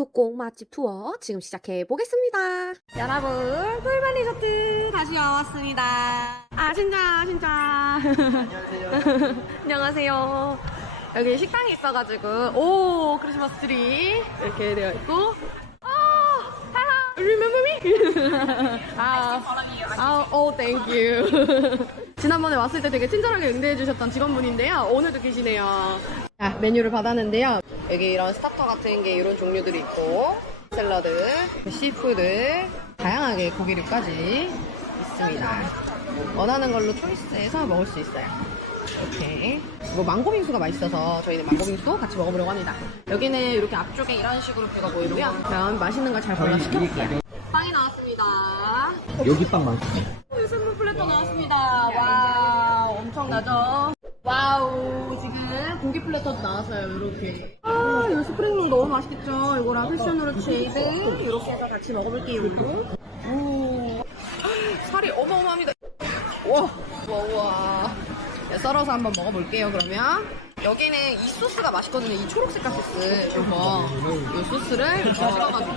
독곡 맛집 투어 지금 시작해 보겠습니다. 여러분, 꿀만 리조트 다시 와왔습니다. 아, 진짜, 진짜. 안녕하세요. 안녕하세요. 여기 식당이 있어가지고, 오, 크리스마스 트리 이렇게 되어 있고, 아, 하하, remember me? 아, 아, 오, thank you. 지난번에 왔을 때 되게 친절하게 응대해 주셨던 직원분인데요. 오늘도 계시네요. 자, 메뉴를 받았는데요. 여기 이런 스타터 같은 게 이런 종류들이 있고, 샐러드, 시푸드, 다양하게 고기류까지 있습니다. 원하는 걸로 초이스해서 먹을 수 있어요. 이렇게. 이거 망고 빙수가 맛있어서 저희는 망고 빙수도 같이 먹어보려고 합니다. 여기는 이렇게 앞쪽에 이런 식으로 뷰가 보이고요. 그럼 맛있는 걸잘 골라 시켜볼게요. 빵이 나왔습니다. 여기 빵. 선물 플래터 나왔습니다. 와, 엄청나죠? 와우, 지금 고기 플래터도 나왔어요, 이렇게. 아, 이 스프링롤 너무 맛있겠죠? 이거랑 패션으로 쉐이드, 이렇게 해서 같이 먹어볼게요, 오, 살이 어마어마합니다. 우와, 우와, 우와. 네, 썰어서 한번 먹어볼게요, 그러면. 여기는 이 소스가 맛있거든요. 이 초록색깔 소스. 그래서 이 소스를 이렇게 찍어가지고,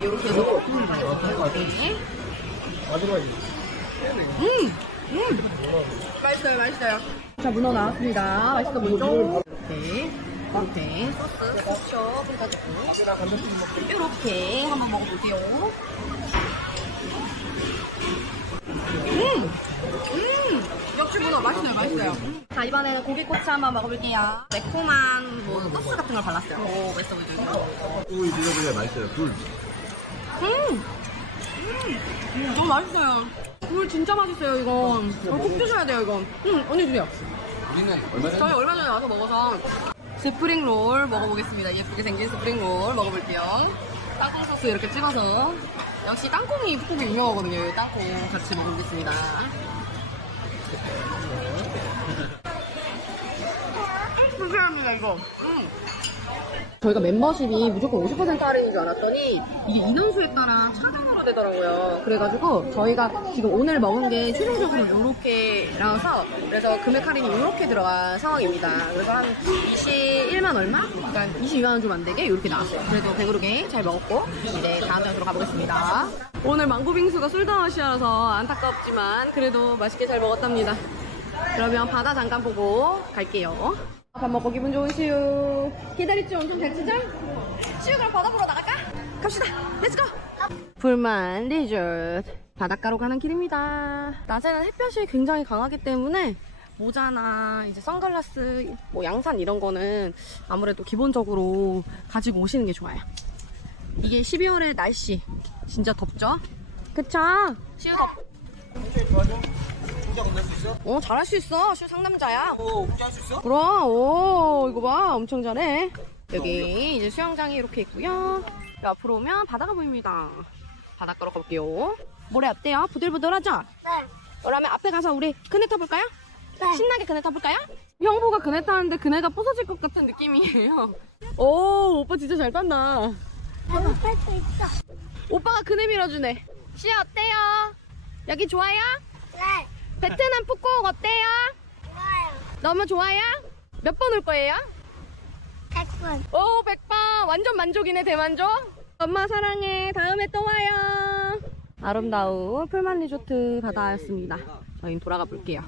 이렇게 해서 이렇게. 맛있어요, 맛있어요. 자, 문어 나왔습니다. 맛있어 보이죠? 이렇게, 이렇게 소스 후쇼 해가지고 이렇게 한번 먹어볼게요. 음, 음, 역시 문어 맛있어요, 맛있어요. 자, 이번에는 고기꼬치 한번 먹어볼게요. 매콤한 뭐 소스 같은 걸 발랐어요. 오, 맛있어 보이죠? 이거? 우이 드셔보세요. 맛있어요. 굴. 음, 음, 너무 맛있어요. 굴 진짜 맛있어요, 이건. 어, 꼭 드셔야 돼요, 이건. 음, 언니 주세요. 우리는 얼마 저희 얼마 전에 와서 먹어서 스프링 롤 먹어보겠습니다. 예쁘게 생긴 스프링 롤 먹어볼게요. 땅콩 소스 이렇게 찍어서 역시 땅콩이 푸꾸기 유명하거든요. 이 땅콩 같이 먹어보겠습니다. 감사합니다 이거. 음. 저희가 멤버십이 무조건 50% 할인인 줄 알았더니 이게 인원수에 따라 차등으로 되더라고요. 그래가지고 저희가 지금 오늘 먹은 게 최종적으로 이렇게라서 그래서 금액 할인이 이렇게 들어간 상황입니다. 그래서 한 21만 얼마? 그러니까 22만 원 좀 안 되게 이렇게 나왔어요. 그래도 배부르게 잘 먹었고 이제 다음 장소로 가보겠습니다. 오늘 망고빙수가 술다마시아라서 안타깝지만 그래도 맛있게 잘 먹었답니다. 그러면 바다 잠깐 보고 갈게요. 밥 먹고 기분 좋은 시우. 기다렸지? 엄청 잘 치죠? 시우 그럼 바다 보러 나갈까? 갑시다. 렛츠고! 불만 리조트. 바닷가로 가는 길입니다. 낮에는 햇볕이 굉장히 강하기 때문에 모자나 이제 선글라스, 뭐 양산 이런 거는 아무래도 기본적으로 가지고 오시는 게 좋아요. 이게 12월의 날씨. 진짜 덥죠? 그쵸? 시우 덥. 어, 잘할 수 있어. 슈 상남자야. 오, 혼자 할 수 있어? 그럼, 오, 이거 봐. 엄청 잘해. 여기 이제 수영장이 이렇게 있고요. 여기 앞으로 오면 바다가 보입니다. 바닷가로 가볼게요. 모래 어때요? 부들부들하죠? 네. 그러면 앞에 가서 우리 그네 타볼까요? 네. 신나게 그네 타볼까요? 형부가 그네 타는데 그네가 부서질 것 같은 느낌이에요. 오, 오빠 진짜 잘 탔나? 나도 탈수 있어. 오빠가 그네 밀어주네. 시야 어때요? 여기 좋아요? 네. 베트남 푸꾸옥 어때요? 좋아요. 너무 좋아요? 몇 번 올 거예요? 백분. 오, 100번. 완전 만족이네, 대만족. 엄마 사랑해. 다음에 또 와요. 아름다운 풀만 리조트 바다였습니다. 저희는 돌아가 볼게요.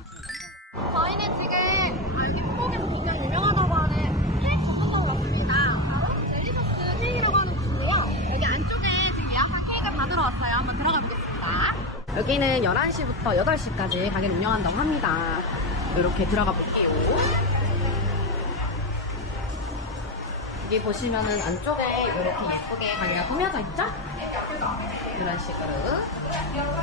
저희는 지금 여기 푸꾸옥에서 굉장히 유명하다고 하는 케이크 전문점으로 왔습니다. 바로 젤리소스 케이크라고 하는 곳인데요. 여기 안쪽에 지금 예약한 케이크를 받으러 왔어요. 한번 들어가 보겠습니다. 여기는 11시부터 8시까지 가게를 운영한다고 합니다. 이렇게 들어가 볼게요. 여기 보시면은 안쪽에 이렇게 예쁘게 가게가 꾸며져 있죠? 이런 식으로.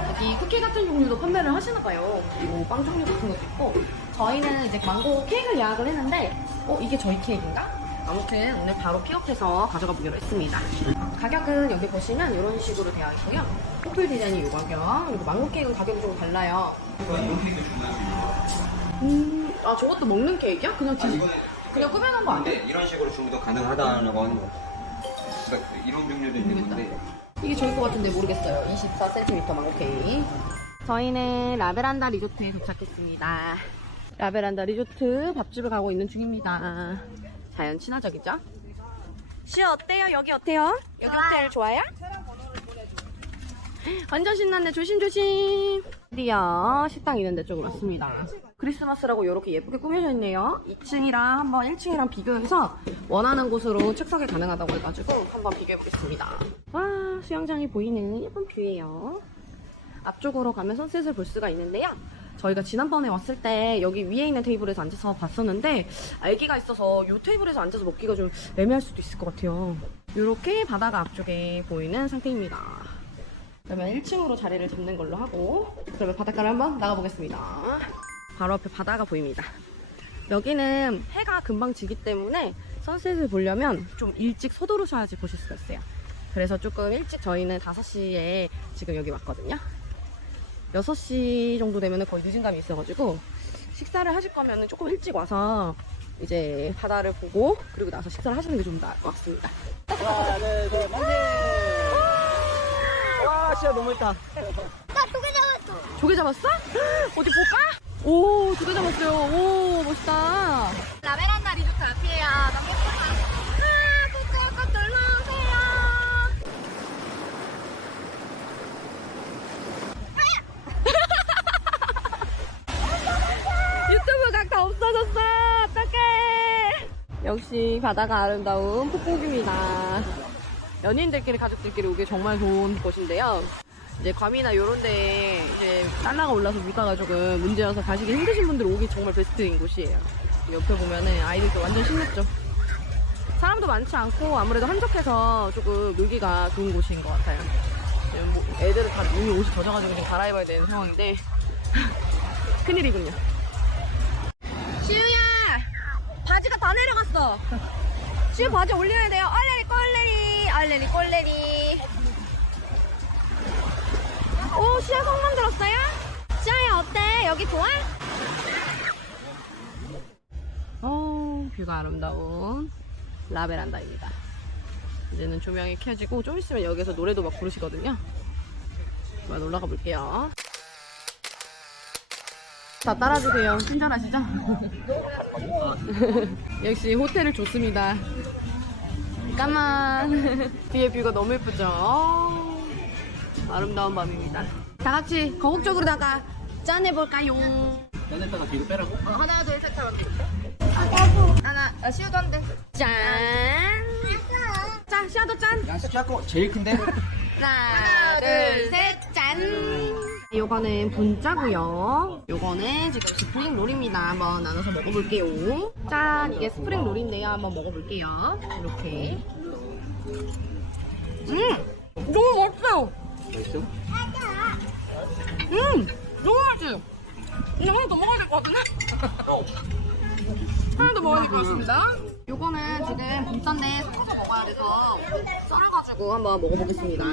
여기 쿠키 같은 종류도 판매를 하시나 봐요. 그리고 빵 종류 같은 것도 있고. 저희는 이제 망고 케이크를 예약을 했는데, 어, 이게 저희 케이크인가? 아무튼 오늘 바로 픽업해서 가져가 보기로 했습니다. 가격은 여기 보시면 이런 식으로 되어 있고요. 커플 디자인이 이 가격, 그리고 망고 케이크는 가격이 좀 달라요. 음, 아, 저것도 먹는 케이크야? 그냥 디 그냥 꾸며놓은 거 아니야? 이런 식으로 주문도 가능하다라고 하는 거. 그러니까 이런 종류도 있는 건데. 이게 저일 것 같은데 모르겠어요. 24cm 망고 케이크. 저희는 라베란다 리조트에 도착했습니다. 라베란다 리조트 밥집을 가고 있는 중입니다. 자연 친화적이죠? 시아 어때요? 여기 어때요? 여기 호텔 좋아요? 완전 신났네. 조심조심. 드디어 식당 있는 데 쪽으로 왔습니다. 크리스마스라고 이렇게 예쁘게 꾸며져 있네요. 2층이랑 한번 1층이랑 비교해서 원하는 곳으로 책석이 가능하다고 해가지고 한번 비교해 보겠습니다. 와, 수영장이 보이는 예쁜 뷰예요. 앞쪽으로 가면 선셋을 볼 수가 있는데요. 저희가 지난번에 왔을 때 여기 위에 있는 테이블에서 앉아서 봤었는데 알기가 있어서 이 테이블에서 앉아서 먹기가 좀 애매할 수도 있을 것 같아요. 이렇게 바다가 앞쪽에 보이는 상태입니다. 그러면 1층으로 자리를 잡는 걸로 하고 그러면 바닷가를 한번 나가보겠습니다. 바로 앞에 바다가 보입니다. 여기는 해가 금방 지기 때문에 선셋을 보려면 좀 일찍 서두르셔야지 보실 수가 있어요. 그래서 조금 일찍 저희는 5시에 지금 여기 왔거든요. 6시 정도 되면 거의 늦은 감이 있어가지고 식사를 하실 거면 조금 일찍 와서 이제 바다를 보고 그리고 나서 식사를 하시는 게 좀 나을 것 같습니다. 하나, 둘, 셋, 만세! 와, 진짜 너무 했다. 나두개 잡았어. 조개 잡았어? 어디 볼까? 오, 조개 잡았어요. 오, 멋있다. 라베란다 리조트 앞이에요. 너무 예쁘다. 아, 꼭꼭 놀러 오세요. 유튜브 없어졌어. 어떡해. 역시 바다가 아름다운 폭포뷰입니다. 연인들끼리 가족들끼리 오기 정말 좋은 곳인데요. 이제 괌이나 요런 데 이제 달러가 올라서 물가가 조금 문제여서 가시기 힘드신 분들 오기 정말 베스트인 곳이에요. 옆에 보면은 아이들도 완전 신났죠. 사람도 많지 않고 아무래도 한적해서 조금 놀기가 좋은 곳인 것 같아요. 뭐 애들은 다 이미 옷이 젖어가지고 지금 갈아입어야 되는 상황인데 큰일이군요. 다 내려갔어. 시우 바지 올려야 돼요. 얼레리 꼴레리, 얼레리 꼴레리. 오, 시아 성 만들었어요? 시아야 어때? 여기 좋아? 어, 뷰가 아름다운 라베란다입니다. 이제는 조명이 켜지고 좀 있으면 여기서 노래도 막 부르시거든요. 한번 올라가 볼게요. 다 따라주세요. 친절하시죠? 역시 호텔은 좋습니다. 까만. 뒤에 뷰가 너무 예쁘죠? 어, 아름다운 밤입니다. 다 같이 거국적으로다가 짠해볼까요? 연했다가 뒤로 빼라고? 어, 하나, 둘, 셋 하면 하나, 아, 시우도 한 대. 짠! 짠, 시우도 짠! 양식 잡고 제일 큰데? 하나, 둘, 셋, 짠! 요거는 분짜고요. 요거는 지금 스프링 롤입니다. 한번 나눠서 먹어볼게요. 짠! 이게 스프링 롤인데요. 한번 먹어볼게요. 이렇게. 음! 너무 맛있어요! 맛있어? 음! 너무 맛있어요! 이거 하나 더 먹어야 될 것 같은데? 하나 더 먹어야 될 것 같습니다. 요거는 지금 분짜인데 섞어서 먹어야 돼서 썰어가지고 한번 먹어보겠습니다.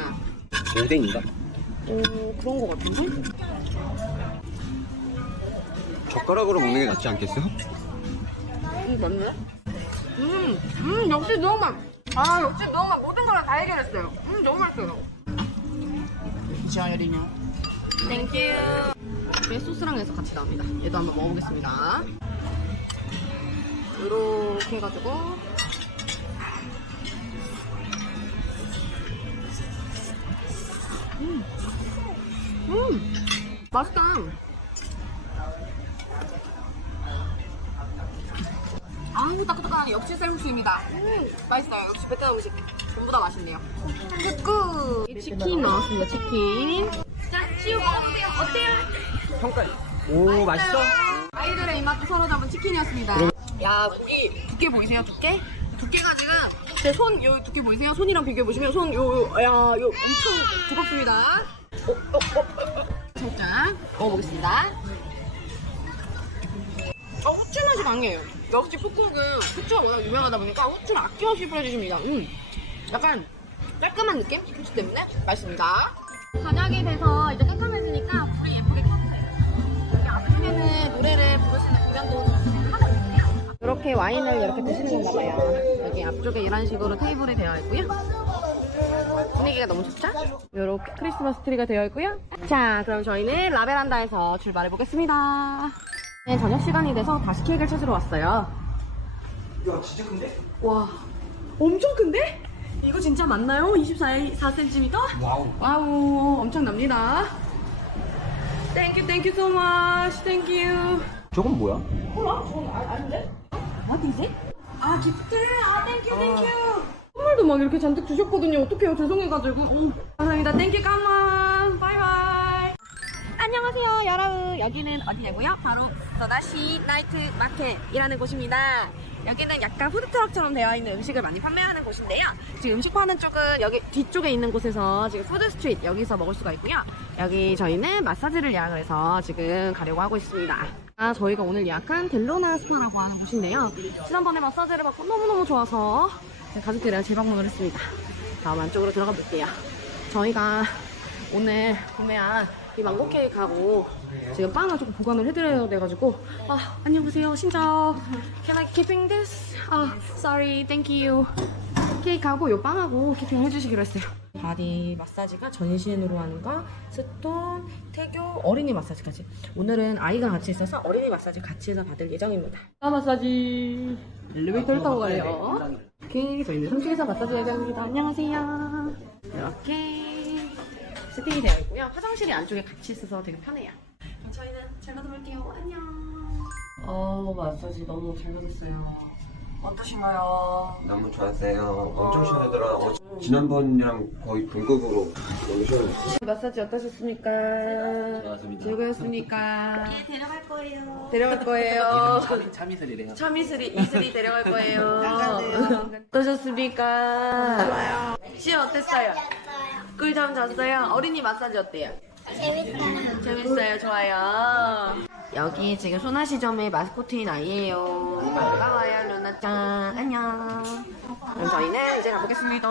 오뎅인가? 오, 그런 것 같은데? 젓가락으로 먹는 게 낫지 않겠어? 음, 맞네? 음, 음, 역시 누엉맛! 아, 역시 누엉맛 모든 거랑 다 해결했어요. 음, 너무 맛있어요. 지하열이냐? 땡큐. 이게 소스랑 해서 같이 나옵니다. 얘도 한번 먹어보겠습니다. 이렇게 해가지고. 음, 음, 맛있다. 아우 따끈따끈한 역시 쌀국수입니다. 음, 맛있어요. 역시 베트남 음식 전부 다 맛있네요. 끝. 치킨 나왔습니다. 치킨. 자, 치우 먹어보세요. 어때요? 평가해. 오, 맛있어? 아이들의 입맛도 사로잡은 치킨이었습니다. 야, 고기 두께 보이세요? 두께? 두께가 지금 제 손, 요 두께 보이세요? 손이랑 비교해 보시면 손, 요, 요, 야, 요 엄청 두껍습니다. 살짝 먹어보겠습니다. 어, 후추 맛이 강해요. 역시 푸꾸는 후추가 워낙 유명하다 보니까 후추를 아낌없이 뿌려주십니다. 음, 약간 깔끔한 느낌? 후추 때문에 맛있습니다. 저녁이 돼서 이제 깜깜해지니까 불이 예쁘게 켜주세요. 여기 앞쪽에는 노래를 부를 수 있는 공연도 하거든요. 이렇게 와인을 이렇게 드시는 건가 봐요. 여기 앞쪽에 이런 식으로 테이블이 되어 있고요. 분위기가 너무 좋죠? 이렇게 크리스마스 트리가 되어 있고요. 자, 그럼 저희는 라베란다에서 출발해 보겠습니다. 네, 저녁 시간이 돼서 다시 케이크를 찾으러 왔어요. 야, 진짜 큰데? 와, 엄청 큰데? 이거 진짜 맞나요? 24cm? 와우. 와우, 엄청납니다. 땡큐, 땡큐 so much. 땡큐. 저건 뭐야? 몰라? 저건 아, 아닌데? 어디지? 아, 기프트. 아, 땡큐, 땡큐. 선물도 막 이렇게 잔뜩 주셨거든요. 어떡해요. 죄송해가지고. 어, 감사합니다. 땡큐, 까만. 바이바이. 안녕하세요, 여러분. 여기는 어디냐고요? 바로 서다시 나이트 마켓이라는 곳입니다. 여기는 약간 푸드트럭처럼 되어 있는 음식을 많이 판매하는 곳인데요. 지금 음식 파는 쪽은 여기 뒤쪽에 있는 곳에서 지금 푸드 스트리트 여기서 먹을 수가 있고요. 여기 저희는 마사지를 예약을 해서 지금 가려고 하고 있습니다. 아, 저희가 오늘 예약한 델로나 스파라고 하는 곳인데요. 지난번에 마사지를 받고 너무너무 좋아서 가족들이랑 재방문을 했습니다. 다음 안쪽으로 들어가 볼게요. 저희가 오늘 구매한 이 망고 케이크하고 지금 빵을 조금 보관을 해드려야 돼가지고 아 안녕하세요 신저 Can I keeping this? 아 sorry thank you 케이크하고 요 빵하고 키핑 해주시기로 했어요 바디 마사지가 전신으로 하는 거 스톤, 태교, 어린이 마사지까지 오늘은 아이가 같이 있어서 어린이 마사지 같이 해서 받을 예정입니다 아 마사지 엘리베이터를 타고 가요 오케이 저희는 3층에서 마사지 예정입니다 안녕하세요 이렇게 세팅이 되어 있고요. 화장실이 안쪽에 같이 있어서 되게 편해요. 그럼 저희는 잘 받아볼게요. 안녕. 어, 마사지 너무 잘 받았어요. 어떠신가요? 너무 좋았어요. 엄청 시원하더라. 어, 지난번이랑 거의 동급으로 너무 시원했어. 마사지 어떠셨습니까? 좋았습니다. 즐거웠습니까? 네, 데려갈 거예요. 데려갈 거예요. 참이슬이래요. 참이슬이, 이슬이 데려갈 거예요. 어떠셨습니까? 좋아요. 씨 어땠어요? 꿀잠 잤어요? 어린이 마사지 어때요? 재밌어요. 재밌어요. 좋아요. 여기 지금 소나시점의 마스코트인 아이예요. 반가워요, 루나짱. 안녕. 그럼 저희는 이제 가보겠습니다.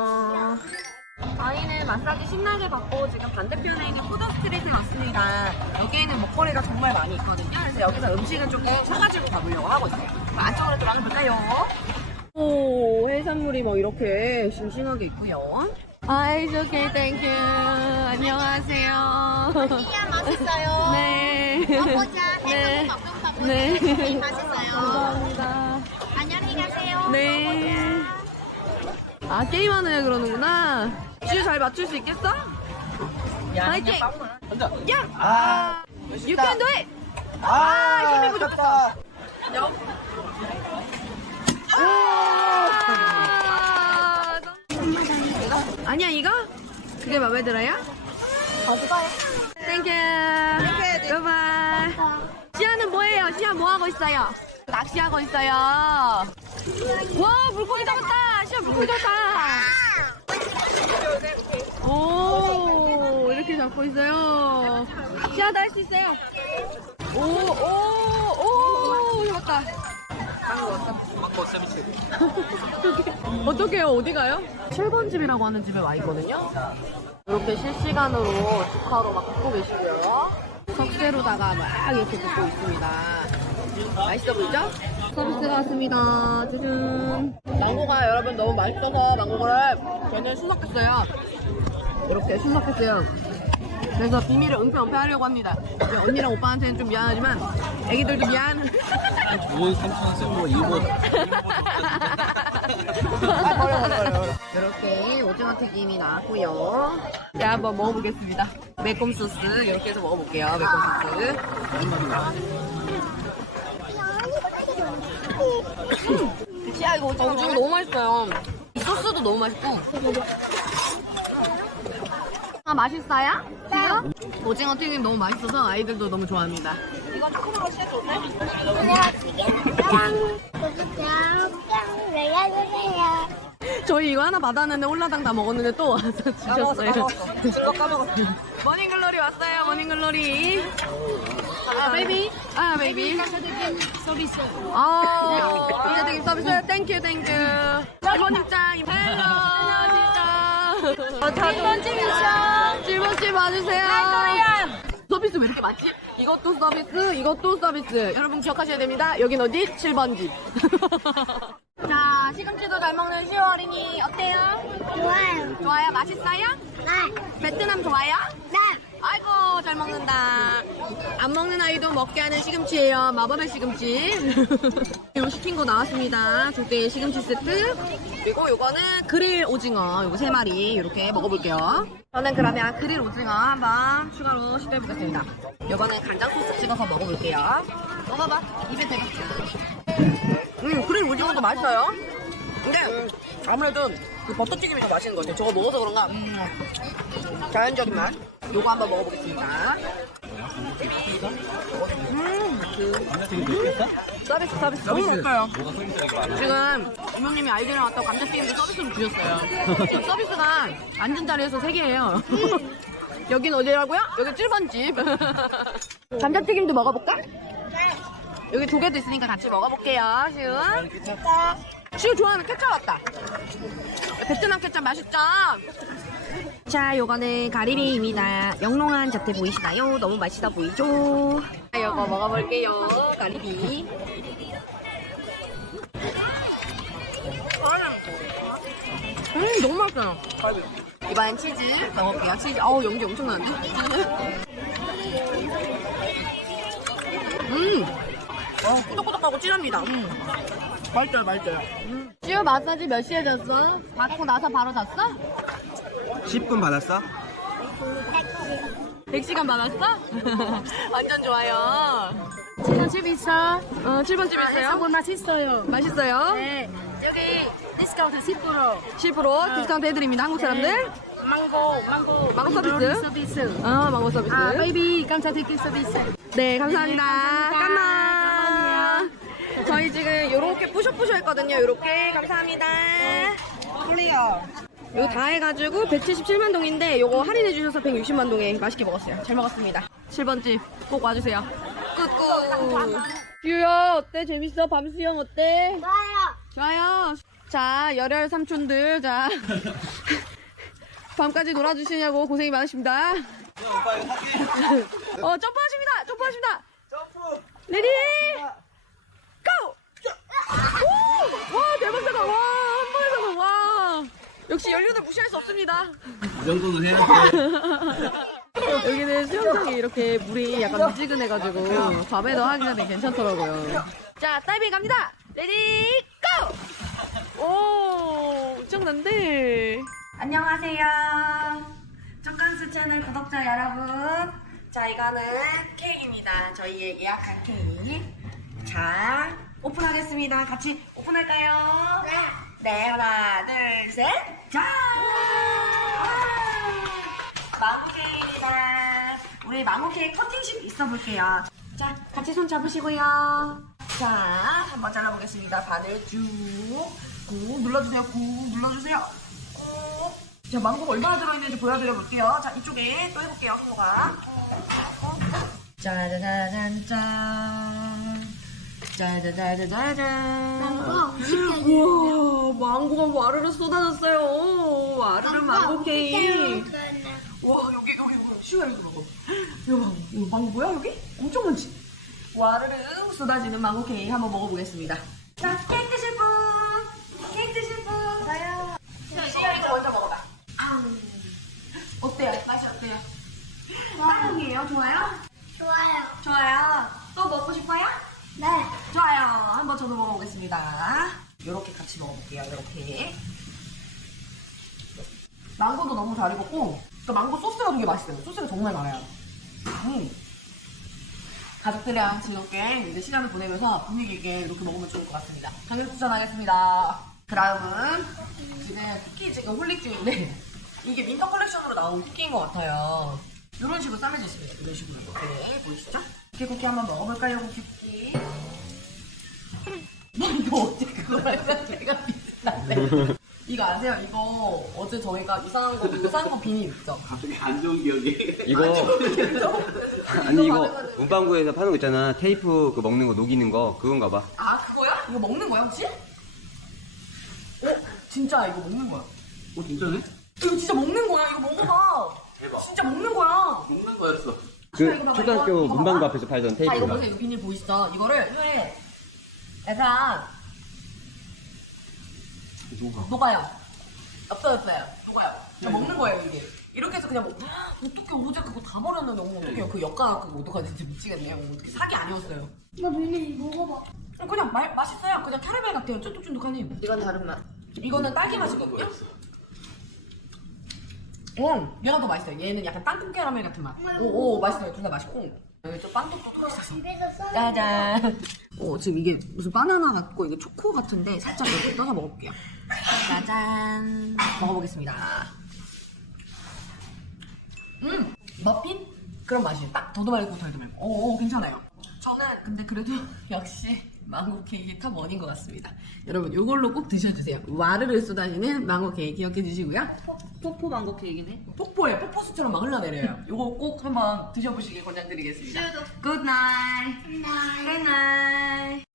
저희는 마사지 신나게 받고 지금 반대편에 있는 푸드 스트리트에 왔습니다. 여기에는 먹거리가 정말 많이 있거든요. 그래서 여기서 음식을 조금 사가지고 가보려고 하고 있어요. 그럼 안쪽으로 들어가 볼까요? 오, 해산물이 뭐 이렇게 싱싱하게 있고요. 아, it's okay, thank you. 안녕하세요. 야, 맛있어요. 네. 먹보자. 네. 네. 네. 맛있어요. 감사합니다. 안녕히 가세요. 네. 아, 게임하는 애 그러는구나. 슈잘 맞출 수 있겠어? 앉아. 야! 아, You can do it! 아, 힘이 부족했어. 영. 아니야, 이거? 그게 마음에 들어요? 어디가요? 땡큐. 바이바이. 시아는 뭐예요? 시아 뭐 하고 있어요? 낚시하고 있어요. 와, 물고기 잡았다. 시아 물고기 잡았다. 오, 이렇게 잡고 있어요. 시아도 할수 있어요. 오, 오, 오, 잡았다. 어떻게요? 어디 가요? 7번 집이라고 하는 집에 와 있거든요. 이렇게 실시간으로 주카로 막 굽고 계시고요. 석쇠로다가 막 이렇게 굽고 있습니다. 맛있어 보이죠? 서비스가 왔습니다. 짜잔. 망고가 여러분 너무 맛있어서 망고를 저는 수석했어요. 이렇게 수석했어요. 그래서 비밀을 은폐은폐하려고 합니다. 언니랑 오빠한테는 좀 미안하지만 애기들도 미안. 좋은 삼촌 쓰고 일본. 이렇게 오징어 튀김이 나왔고요. 네, 한번 먹어보겠습니다. 매콤 소스 이렇게 해서 먹어볼게요. 매콤 소스. 야 이거 오징어 너무 맛있어요. 이 소스도 너무 맛있고. 아 맛있어요? 지금? 오징어 튀김 너무 맛있어서 아이들도 너무 좋아합니다. 저희 이거 하나 받았는데 홀라당 다 먹었는데 또 와서 주셨어요. 이거 까먹었어. 머닝글로리 왔어요. 머닝글로리. 아 베이비. 아 베이비. 서비스. 아 감사드림 서비스. 땡큐 땡큐. 머닝짱 헬로 진짜. 일본 집이죠. 질문집 와주세요. 서비스 왜 이렇게 많지? 이것도 서비스, 이것도 서비스. 여러분 기억하셔야 됩니다. 여긴 어디? 7번 집. 자, 시금치도 잘 먹는 시오 어린이 어때요? 좋아요. 좋아요? 맛있어요? 네. 베트남 좋아요? 네. 아이고 잘 먹는다. 안 먹는 아이도 먹게 하는 시금치예요. 마법의 시금치. 이거 시킨 거 나왔습니다. 조개 시금치 세트. 그리고 요거는 그릴 오징어. 요거 세 마리 이렇게 먹어볼게요. 저는 그러면 그릴 오징어 한번 추가로 시도해보겠습니다. 요거는 간장 소스 찍어서 먹어볼게요. 먹어봐. 입에 대고. 음, 그릴 오징어도 맛있어요. 근데 아무래도 그 버터튀김이 더 맛있는 것 같아요. 저거 먹어서 그런가 음, 자연적인 맛. 요거 한번 먹어보겠습니다. 음, 그 서비스 서비스 너무 맛있어요. 지금 이모님이 아이디어 나왔다고 감자튀김도 서비스로 주셨어요. 지금 서비스가 앉은 자리에서 3개예요. 여긴 어디라고요? 여기 7번 집. 감자튀김도 먹어볼까? 여기 두 개도 있으니까 같이 먹어볼게요, 시은. 시우 좋아하는 케찹 왔다. 베트남 케찹 맛있죠? 자, 요거는 가리비입니다. 영롱한 자태 보이시나요? 너무 맛있어 보이죠? 자, 요거 먹어볼게요. 가리비. 음, 너무 맛있어요. 이번엔 치즈 먹어볼게요. 치즈. 어우, 연기 엄청 나는데? 음! 꾸덕꾸덕하고 찐합니다. 음. 맛있어요, 맛있어요. 음. 시우 마사지 몇 시에 잤어? 받고 나서 바로 잤어? 10분 받았어? 100시간 받았어? 완전 좋아요. 7번 집 있어? 어, 7번 집 있어요? 뭘 맛있어요. 맛있어요? 네. 여기 디스카운트 10%. 10% 디스카운트 해드립니다, 한국 사람들. 망고, 망고. 망고 서비스? 서비스. 어, 망고 서비스. 아, 베이비 감자튀김 서비스. 네, 감사합니다. 네, 감사합니다. 저희 지금 요렇게 뿌셔뿌셔 했거든요. 요렇게. 감사합니다. 클리어. 이거 다 해가지고 177만 동인데 요거 할인해 주셔서 160만 동에 맛있게 먹었어요. 잘 먹었습니다. 7번 집꼭 와주세요. 끄끄. 유야 어때? 재밌어? 밤 수영 어때? 좋아요. 좋아요. 자 열혈 삼촌들 자 밤까지 놀아주시냐고 고생이 많으십니다. 어 점프하십니다. 점프하십니다. 점프. 레디 고! 오! 와 대박 사건 와한 번에 사건 와 역시 연륜을 무시할 수 없습니다. 이 정도는 해야지. 여기는 수영장이 이렇게 물이 약간 미지근해가지고 밤에도 하기가 되게 괜찮더라고요. 자, 다이빙 갑니다. 레디 고! 오, 엄청난데. 안녕하세요. 쪽간스 채널 구독자 여러분. 자, 이거는 케이크입니다. 저희의 예약한 케이크. 자, 오픈하겠습니다. 같이 오픈할까요? 네. 네, 하나, 둘, 셋. 자! 망고케이크입니다. 우리 망고케이크 커팅식 있어 볼게요. 자, 같이 손 잡으시고요. 자, 한번 잘라보겠습니다. 바늘 쭉, 꾹 눌러주세요. 꾹 눌러주세요. 꾹. 자, 망고가 얼마나 들어있는지 보여드려 볼게요. 자, 이쪽에 또 해볼게요, 성모가. 짜자자잔 짠. 짜자자자잔. 망고, 우와, 망고가 와르르 쏟아졌어요. 와르르 망고 케이크. 와 여기 여기 여기 시우야 여기 봐봐 이거 봐 이거 망고 뭐야 여기? 엄청 많지? 와르르 쏟아지는 망고 케이크 한번 먹어보겠습니다 자 케이크 드실 분 케이크 드실 분 나요 시우야 이거 먼저 먹어봐 아 어때요? 맛이 어때요? 빵이에요? 좋아요? 좋아요. 좋아요 또 먹고 싶어요? 네. 좋아요. 한번 저도 먹어보겠습니다. 요렇게 같이 먹어볼게요 요렇게. 망고도 너무 잘 익었고 또 망고 소스가 되게 맛있어요. 소스가 정말 많아요. 음. 가족들이랑 즐겁게 이제 시간을 보내면서 분위기 있게 이렇게 먹으면 좋을 것 같습니다. 강력 추천하겠습니다. 그 다음은 지금 쿠키 지금 홀릭 중인데 이게 민터 컬렉션으로 나온 쿠키인 것 같아요. 이런 식으로 싸매져 있습니다. 이런 식으로. 이렇게 보이시죠? 쿠키 쿠키 한번 먹어볼까요 쿠키 쿠키 뭐 이거 어째 그거랑 제가 비슷한데 이거 아세요? 이거 어제 저희가 이상한 거 이상한 거 비닐 있죠? 갑자기 안 좋은 기억이. 이거 아니 이거 문방구에서 파는 거 있잖아 테이프 그 먹는 거 녹이는 거 그건가 봐 아 그거야? 이거 먹는 거야 혹시? 어? 진짜 이거 먹는 거야 어, 진짜네? 이거 진짜 먹는 거야 이거 먹어봐 대박. 진짜 먹는 거야 먹는 거였어. 그 초등학교 이거 문방구. 앞에서 팔던 자 이거 테이프가. 보세요. 비닐 보이시죠? 이거를 회 약간 녹아요. 없어졌어요. 녹아요. 진짜 먹는 거예요 이게. 이렇게 해서 그냥 뭐, 어떻게 어제 그거 다 버렸는데 어머 어떡해요? 그 역가 그거 어떡하지? 진짜 미치겠네요. 어머, 어떻게 사기 아니었어요. 나 미니 먹어봐. 어, 그냥 말, 맛있어요. 그냥 캐러멜 같아요. 쫀득쫀득하니. 이건 다른 맛. 이거는 딸기 맛이거든요 어 얘가 더 맛있어요 얘는 약간 땅콩 캐러멜 같은 맛 오오 맛있어요 둘 다 맛있고 여기 또 빵떡도 들어있어서 집에서 써. 짜잔. 어, 지금 이게 무슨 바나나 같고 이거 초코 같은데 살짝 이렇게 떠서 먹어볼게요. 짜잔. 먹어보겠습니다. 음, 머핀? 그런 맛이에요. 딱 더도 말고 덜도 말고. 오, 오, 괜찮아요. 저는 근데 그래도 역시 망고 케이크 탑 원인 것 같습니다. 여러분, 이걸로 꼭 드셔주세요. 와르르 쏟아지는 망고 케이크 기억해 주시고요. 폭포 망고 케이크네. 폭포에 폭포수처럼 막 흘러내려요. 이거 꼭 한번 드셔보시길 권장드리겠습니다. 굿나잇. 굿나잇.